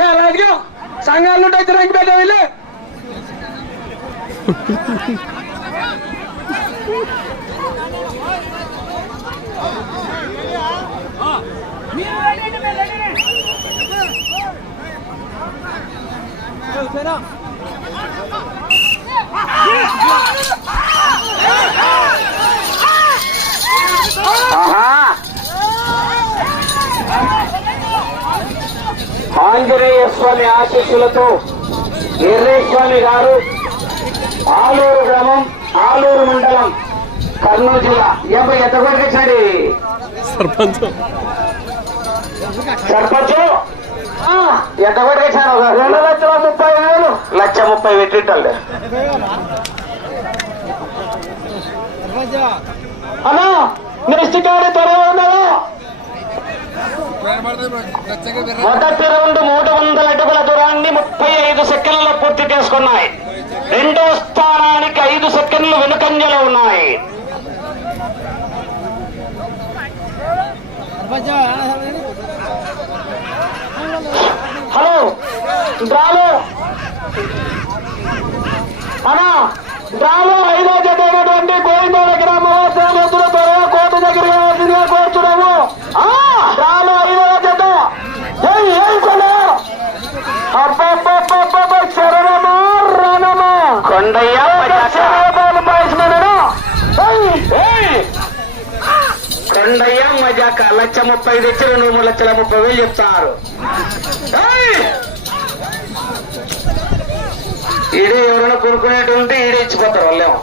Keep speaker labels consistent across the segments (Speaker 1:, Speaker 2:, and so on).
Speaker 1: ఏ రాజకీయం సంఘాలు ఉంటాయి తిరగకి పెట్టా వీళ్ళు
Speaker 2: ఆహా ఆంజనేయ స్వామి ఆశీస్సులతో ఎర్రేస్వామి గారు ఆలూరు గ్రామం ఆలూరు మండలం కర్నూలు జిల్లా. ఏమై ఎంత కొట్టుకొచ్చాడు
Speaker 3: సర్పంచ్.
Speaker 2: సర్పంచ్? ఎంత కొట్టుకొచ్చారు రెండు లక్షల ముప్పై వేలు. లక్ష ముప్పై పెట్టింటారు అన్నా నెక్స్ట్ గాడి త్వరగా ఉన్నారా మొదటి రౌండ్ మూడు వందల అడుగుల దూరాన్ని ముప్పై ఐదు సెకండ్లలో పూర్తి చేసుకున్నాయి. రెండో స్థానానికి ఐదు సెకండ్లు వెనుకంజలో ఉన్నాయి. హలో డ్రాలో అనా డ్రాలో ఐదో జత అయినటువంటి గోవిందాల గ్రామవాసులు ఎదురు కొండయ్య మజాక లక్ష ముప్పై తెచ్చి రెండు మూడు లక్షల ముప్పై వేలు చెప్తారు! ఈడే ఎవరైనా కొనుక్కునేటువంటి ఈడే ఇచ్చిపోతారు వాళ్ళేమో.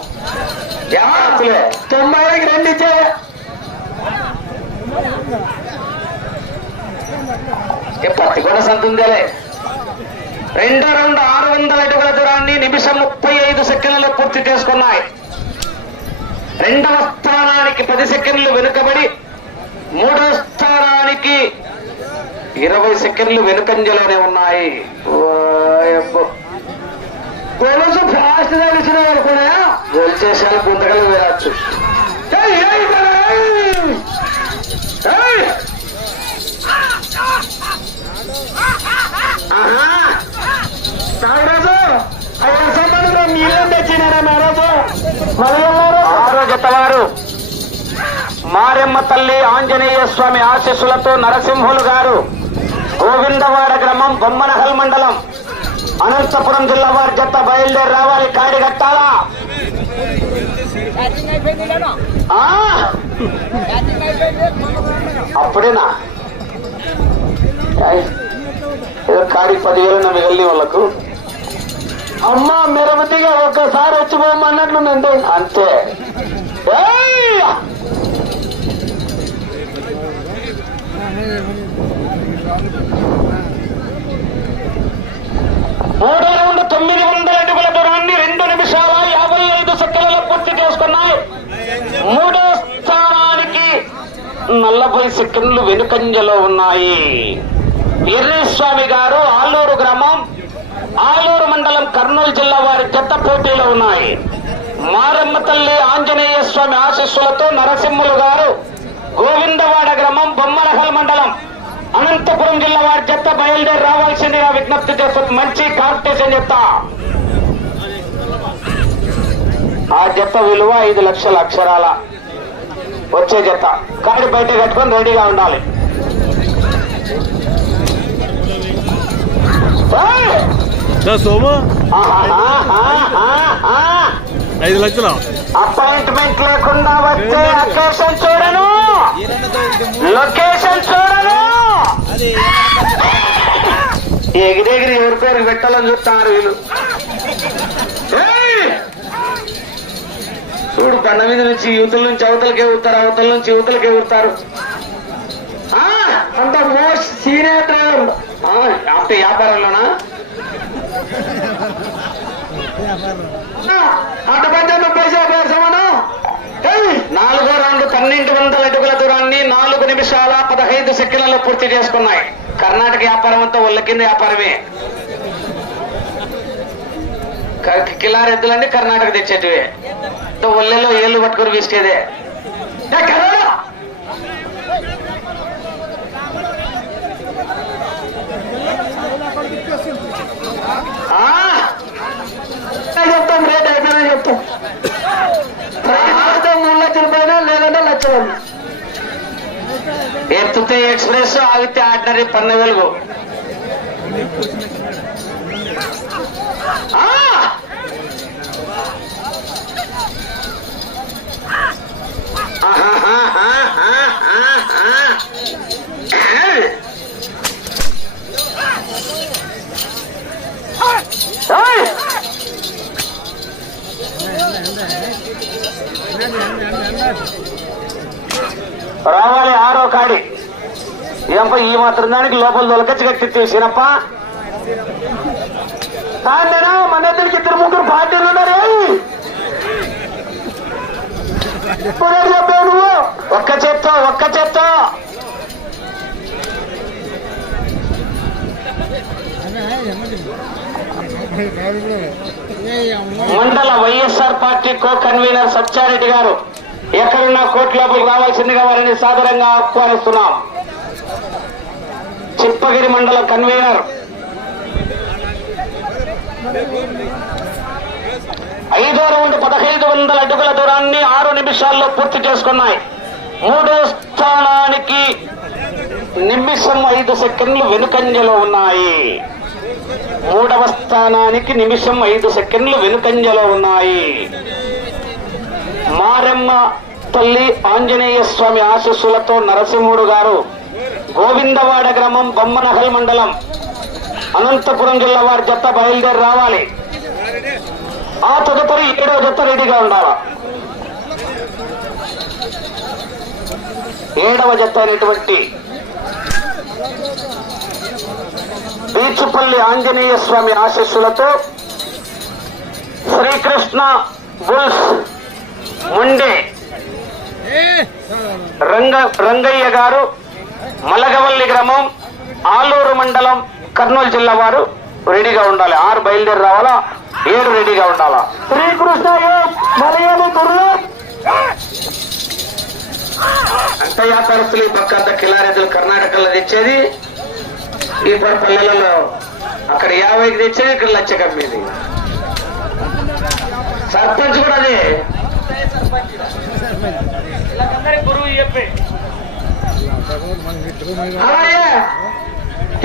Speaker 2: యాత్లే తొంభై రెండు ఇచ్చే. పత్తి కూడా సంతుందేలే రెండో రౌండ్ ఆరు వందల అడుగుల దూరాన్ని నిమిషం ముప్పై ఐదు సెకండ్లలో పూర్తి చేసుకున్నాయి. రెండవ స్థానానికి పది సెకండ్లు వెనుకబడి మూడవ స్థానానికి ఇరవై సెకండ్లు వెనుకంజలోనే ఉన్నాయి. కొలుసు ఫాస్ట్ అనుకున్నా గోల్ చేసాలు గుంతకలు! నాగరాజు అయ్యా సంబంధం నీళ్ళని తెచ్చినారా మారెమ్మ తల్లి ఆంజనేయ స్వామి ఆశీస్సులతో నరసింహులు గారు గోవిందవాడ గ్రామం బొమ్మనహల్ మండలం అనంతపురం జిల్లా వారి జత బయలుదేరి రావాలి. కాడి కట్టాలా? అప్పుడేనా? ఏదో కాడి పదివేలు మిగిలిన వాళ్ళకు. అమ్మ మెరమతిగా ఒక్కసారి వచ్చి పోమన్నట్లుందంటే అంతే. మూడు మూడో రౌండ్ తొమ్మిది వందల అడుగుల దూరాన్ని రెండు నిమిషాల యాభై ఐదు సెకండ్లలో పూర్తి చేసుకున్నాయి. మూడో స్థానానికి నలభై సెకండ్లు వెనుకంజలో ఉన్నాయి. ఎర్రేస్వామి గారు ఆలూరు గ్రామం ఆలూరు మండలం కర్నూలు జిల్లా వారి చెత్త పోటీలో ఉన్నాయి. మారమ్మ తల్లి ఆంజనేయ స్వామి ఆశీస్సులతో నరసింహులు గారు గోవిందవాడ గ్రామం బొమ్మనహల్ మండలం అనంతపురం జిల్లా వారి జత బయలుదేరి రావాల్సిందిగా విజ్ఞప్తి చేస్తుంది మంచి కాంపిటీషన్ చెప్తా ఆ జత విలువ ఐదు లక్షల అక్షరాల వచ్చే జత కాడి బయట కట్టుకొని రెడీగా ఉండాలి.
Speaker 3: సోము! ఐదు లక్షలు.
Speaker 2: అపాయింట్మెంట్ లేకుండా వచ్చే లొకేషన్ చూడను. లొకేషన్ చూడను. ఎగిరెగిరి ఎవరి పేరు పెట్టాలని చూస్తున్నారు వీళ్ళు! చూడు బండ మీద నుంచి యువతల నుంచి అవతలకే ఊరుతారు అవతల నుంచి యువతలకే ఊరుతారు. ఆ, అంత మోస్ట్ సీనియర్ డ్రైవర్. అంటే వ్యాపారంలోనా? అటు పైసా సమానం నాలుగో రౌండ్ పన్నెండు వందల అడుగుల దూరాన్ని నాలుగు నిమిషాల పదహైదు సెకండ్లలో పూర్తి చేసుకున్నాయి. కర్ణాటక వ్యాపారం అంతా ఒళ్ళ కింద వ్యాపారమే. క- కిలారెద్దులన్నీ కర్ణాటక తెచ్చేటివే. తో ఒళ్ళెలో ఏళ్ళు పట్టుకొని వీసుకేదే ఎక్స్ప్రెస్ ఎత్తుతే ఎక్స్ప్రెస్ ఆగితే ఆర్డినరీ పన్ను వెలుగు Thank you. రావాలి ఆరో కాడి. ఏంప ఈ మాత్రం దానికి లోపల దొలకచ్చి కట్టించేసినప్ప దాన్నేనా మన ఇద్దరికి ఇద్దరు ముగ్గురు పార్టీలు ఉన్నారు? చెప్పావు నువ్వు? ఒక్క చెప్తా ఒక్క చెప్తా. మండల YSR party co convenor Satya Reddy గారు. ఎక్కడున్నా కోర్టు లోపలికి రావాల్సిందిగా వారిని సాదరంగా ఆహ్వానిస్తున్నాం. చిప్పగిరి మండల కన్వీనర్ ఐదో రౌండ్ పదహైదు వందల అడుగుల దూరాన్ని ఆరు నిమిషాల్లో పూర్తి చేసుకున్నాయి. మూడో స్థానానికి నిమిషం ఐదు సెకండ్లు వెనుకంజలో ఉన్నాయి. మూడవ స్థానానికి నిమిషం ఐదు సెకండ్లు వెనుకంజలో ఉన్నాయి. మారెమ్మ తల్లి ఆంజనేయ స్వామి ఆశీస్సులతో నరసింహుడు గారు గోవిందవాడ గ్రామం బొమ్మనహల్ మండలం అనంతపురం జిల్లా వారి జత బయలుదేరి రావాలి. ఆ తదుపరి ఏడవ జత రెడీగా ఉండాలా? ఏడవ జత అనేటువంటి బీచుపల్లి ఆంజనేయ స్వామి ఆశీస్సులతో శ్రీకృష్ణ బుల్స్ ముండే రంగ రంగయ్య గారు మలగవల్లి గ్రామం ఆలూరు మండలం కర్నూలు జిల్లా వారు రెడీగా ఉండాలి. ఆరు బయలుదేరి రావాలా? ఏడు రెడీగా ఉండాలా? శ్రీకృష్ణ మలయాళి గురువు. అంత వ్యాపారస్తులు ఈ పక్క అంత కిలారెద్దులు కర్ణాటకలో తెచ్చేది. ఈ పల్లెలలో అక్కడ యాభైకి తెచ్చేది ఇక్కడ లచ్చ కమ్మేది. సర్పంచ్ కూడా అదే. అలాగే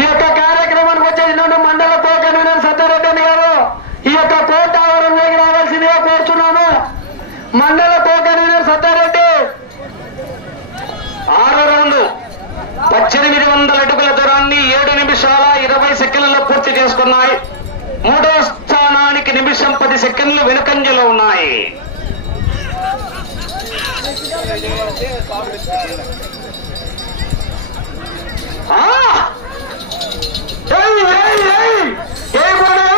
Speaker 2: ఈ యొక్క కార్యక్రమానికి వచ్చేది నుండి మండల కన్వీనర్ సత్యారెడ్డి గారు. ఈ యొక్క కోర్టు ఆవరణలోకి రావాల్సిందిగా కోరుతున్నాను మండల కోకనూరు సత్యారెడ్డి. ఆరు రౌండ్. పద్దెనిమిది వందల అడుగుల దూరాన్ని ఏడు నిమిషాల ఇరవై సెకండ్లలో పూర్తి చేసుకున్నాయి. మూడో స్థానానికి నిమిషం పది సెకండ్లు వెనుకంజలో ఉన్నాయి. ఏ ఏయ్, ఏయ్, ఏయ్!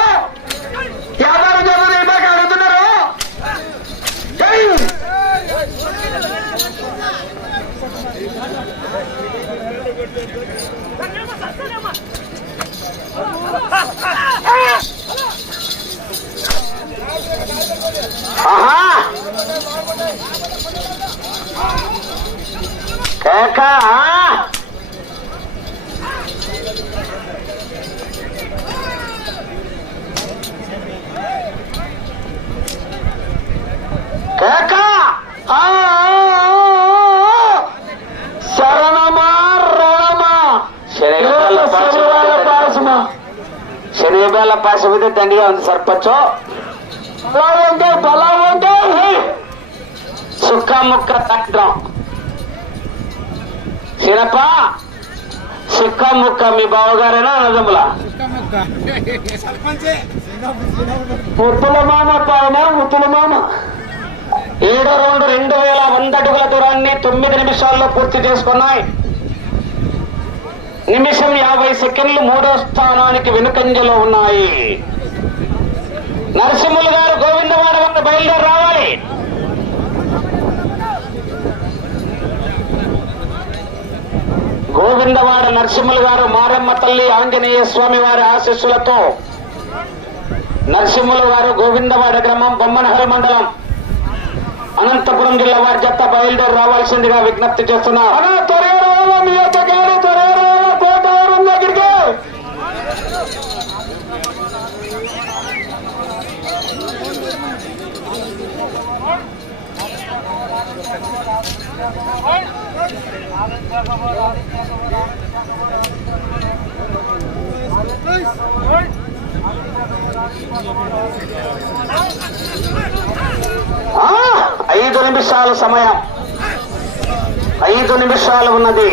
Speaker 2: శనివేళ పాశమితే దండిగా ఉంది సర్పంచ్. పొలం ఉంటే సుక్క ముక్క తట్టడం సినప్ప సుక్క ముక్క మీ బావగారేనా అన్నదమ్ముల ముత్తుల మామ పైన ముత్తుల మామ ఏడో రౌండ్ రెండు వేల వంద అడుగుల దూరాన్ని తొమ్మిది నిమిషాల్లో పూర్తి చేసుకున్నాయి. నిమిషం యాభై సెకండ్లు మూడో స్థానానికి వెనుకంజలో ఉన్నాయి. నరసింహులు గారు గోవిందవాడ వద్ద బయలుదేరి రావాలి. గోవిందవాడ నరసింహులు గారు మారమ్మ తల్లి ఆంజనేయ స్వామి వారి ఆశీస్సులతో నరసింహులు గారు గోవిందవాడ గ్రామం బొమ్మనహల్ మండలం అనంతపురం జిల్లా వారి జత బయలుదేరి రావాల్సిందిగా విజ్ఞప్తి చేస్తున్నారు
Speaker 1: ఐదు
Speaker 2: నిమిషాల సమయం ఐదు నిమిషాలు ఉన్నది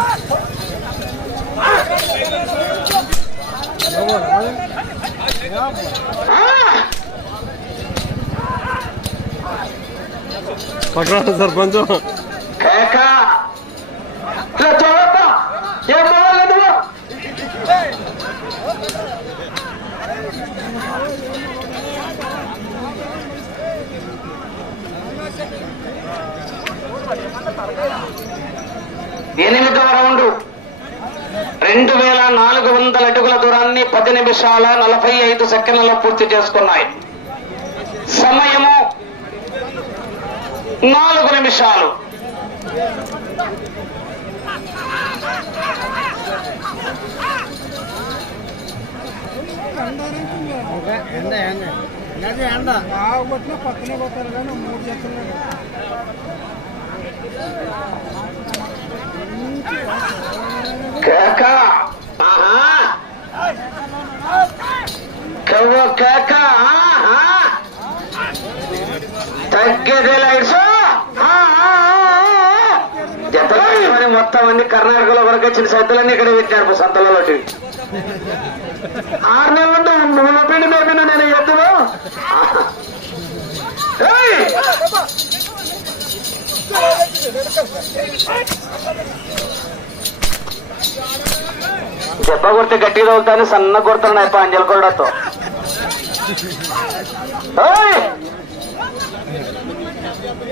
Speaker 2: Ah!
Speaker 3: పక్కన సర్పంచ్.
Speaker 2: ఎనిమిదవ రౌండ్ రెండు వేల నాలుగు వందల అడుగుల దూరాన్ని పది నిమిషాల నలభై ఐదు సెకండ్లలో పూర్తి చేసుకున్నాయి. సమయము నాలుగు నిమిషాలు.
Speaker 4: ఎండ పక్కనే పోతారు కానీ మూడు
Speaker 2: కేక కవ్వ కేక ఆహా. తగ్గేదే లైట్స్. జతలు మొత్తం అన్ని కర్ణాటకలో వరకు వచ్చిన సద్దులన్నీ ఇక్కడ పెట్టారు సంతలలో
Speaker 1: ఆరు నెలలు నుండి పిండి మేపిన నేను ఎద్దులు ఏయ్!
Speaker 2: దెబ్బ కొడితే గట్టిగా అవుతాను సన్న కొడుతున్నాయి అప్ప కొడతో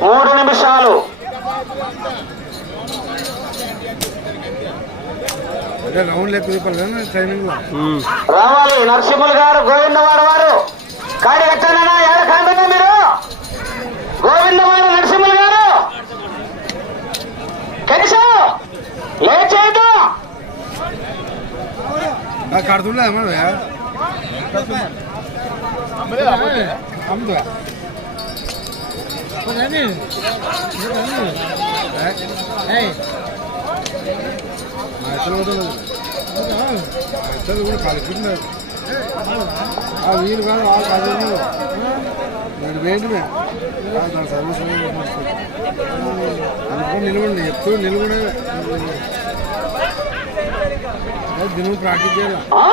Speaker 2: మూడు నిమిషాలు. రావాలి. నరసింహులు గారు గోవిందవాడ వారు. కాడి కట్టానా ఏడ కాండనా మీరు? గోవిందవాడ నరసింహులు గారు. కనీసం లేచేద్దాం
Speaker 4: కడుతుండే అమ్మా అమ్ముతా అసలు కూడా కలుపుతున్నారు ఆ వీలు కాదు ఆ కాదు. నేను వేయడమే దాని సర్వీస్ అనుకో నిలబడి ఎప్పుడు నిలబడే దినం ప్రాక్టీస్ చేయాలి
Speaker 2: ఆ!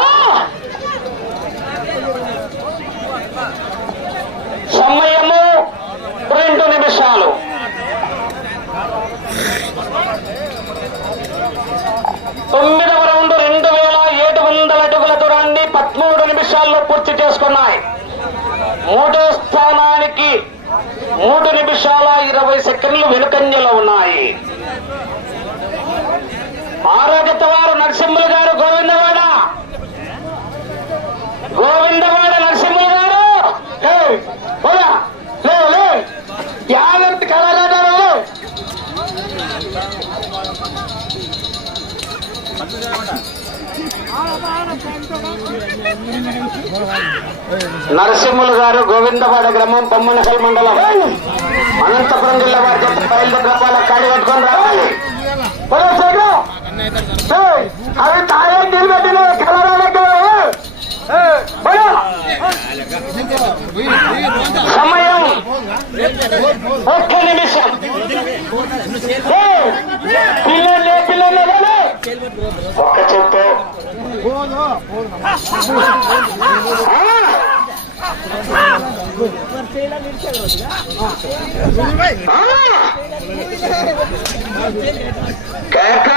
Speaker 2: సమయము రెండు నిమిషాలు. తొమ్మిదవ రౌండ్ రెండు వేల ఏడు వందల అడుగుల దూరాన్ని పదమూడు నిమిషాల్లో పూర్తి చేసుకున్నాయి. మూడో స్థానానికి మూడు నిమిషాల ఇరవై సెకండ్లు వెనుకంజలో ఉన్నాయి. ఆరోగ్యత వారు నరసింహులు గారు గోవిందవాడ. గోవిందవాడ నరసింహులు గారు
Speaker 1: ఏయ్! పోరా! లే, లే! యావత్తు కళాకారులు
Speaker 2: నరసింహులు గారు గోవిందవాడ గ్రామం బొమ్మనకల్ మండలం. అనంతపురం జిల్లా వారి జత బయలుదేరపాల కాడి కట్టుకొని రావాలి.
Speaker 1: అవి తాయే నీళ్ళు పెట్టిన కలరాలకి
Speaker 2: సమయం. ఒక్క నిమిషం.
Speaker 1: ఏయ్! పిల్లలే పిల్లలే.
Speaker 2: ఒక్క చెప్పు కేక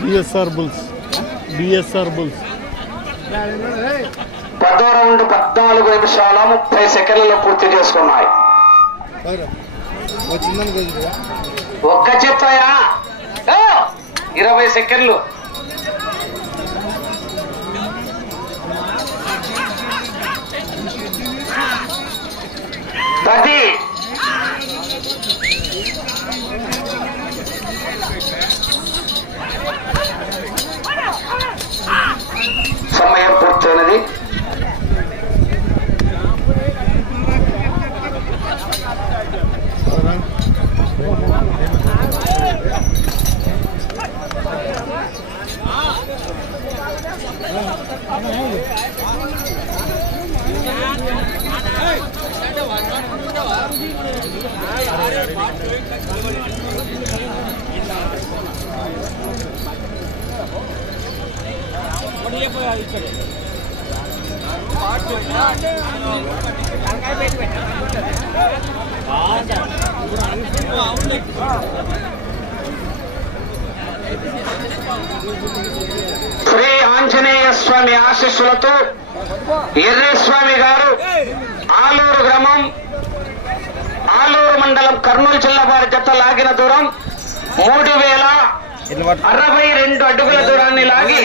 Speaker 3: బిఎస్ఆర్ బుల్స్. బిఎస్ఆర్ బుల్స్
Speaker 2: పదో రౌండ్ పద్నాలుగు నిమిషాల ముప్పై సెకండ్లలో పూర్తి చేసుకున్నాయి. ఒక్క చిత్తయా! ఇరవై సెకండ్లు. శ్రీ ఆంజనేయ స్వామి ఆశీస్సులతో ఎర్రి స్వామి గారు ఆలూరు గ్రామం ఆలూరు మండలం కర్నూలు జిల్లా వారి జత లాగిన దూరం మూడు వేల అరవై రెండు అడుగుల దూరాన్ని లాగి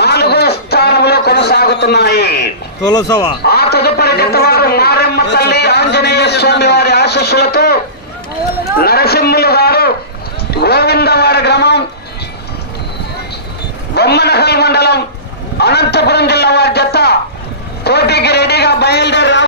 Speaker 2: నాలుగో స్థానంలో కొనసాగుతున్నాయి. ఆ తదుపరి గతవారు మారెమ్మ తల్లి ఆంజనేయ స్వామి వారి ఆశీస్సులతో నరసింహులు గారు గోవిందవాడ గ్రామం బొమ్మనహల్ మండలం అనంతపురం జిల్లా వారి జత పోటీకి రెడీగా బయలుదేరి